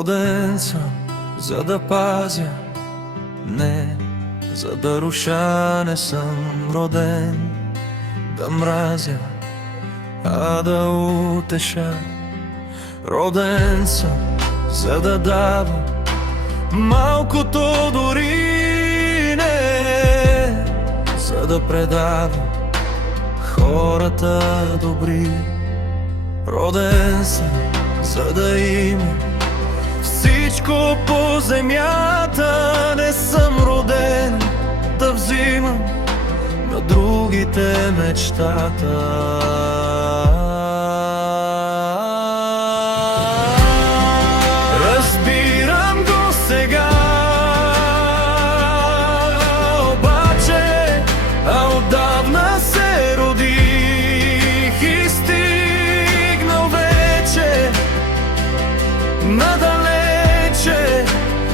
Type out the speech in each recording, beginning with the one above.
Роден съм, за да пазя, не за да руша. Не съм роден да мразя, а да утеша. Роден съм, за да давам малкото дори не, за да предавам хората добри. Роден съм, за да имам всичко по земята. Не съм роден да взимам на другите мечтата. Разбирам го сега, обаче отдавна се родих и стигнал вече надалече,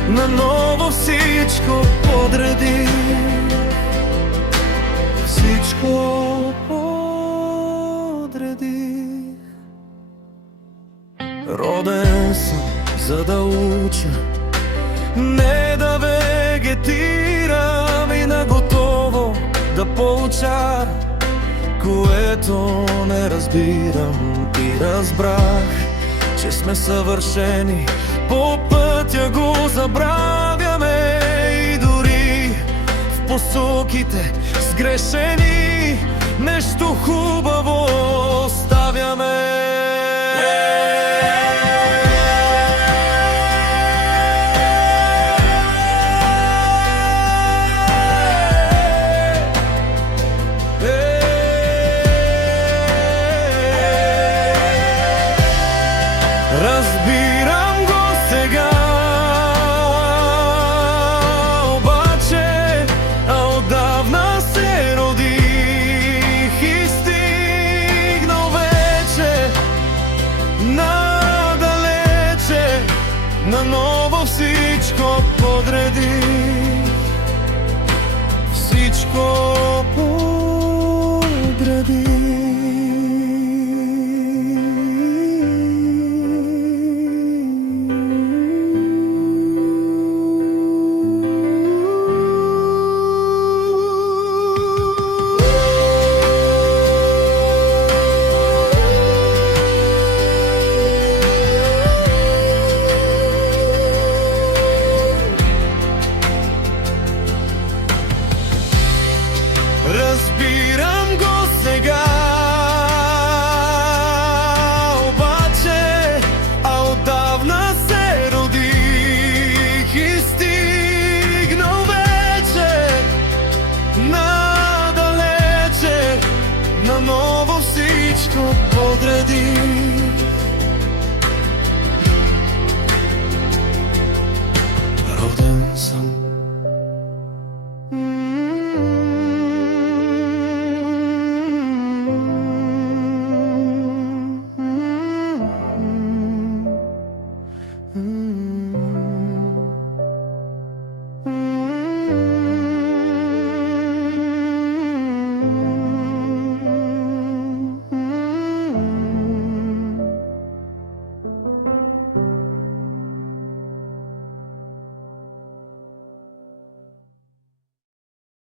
наново всичко подреди. Всичко подреди. Роден съм, за да уча, не да вегетирам и наготово да получа, което не разбирам. И разбрах, че сме съвършени, по пътя го забравяме и дори в посоките сгрешени нещо хубаво оставяме. Разбирам го сега, обаче отдавна се родих и стигнал вече надалече, наново всичко подредих. Всичко подредих. Разбирам го сега, обаче отдавна се родих и стигнал вече надалече, наново всичко подредих. Роден съм,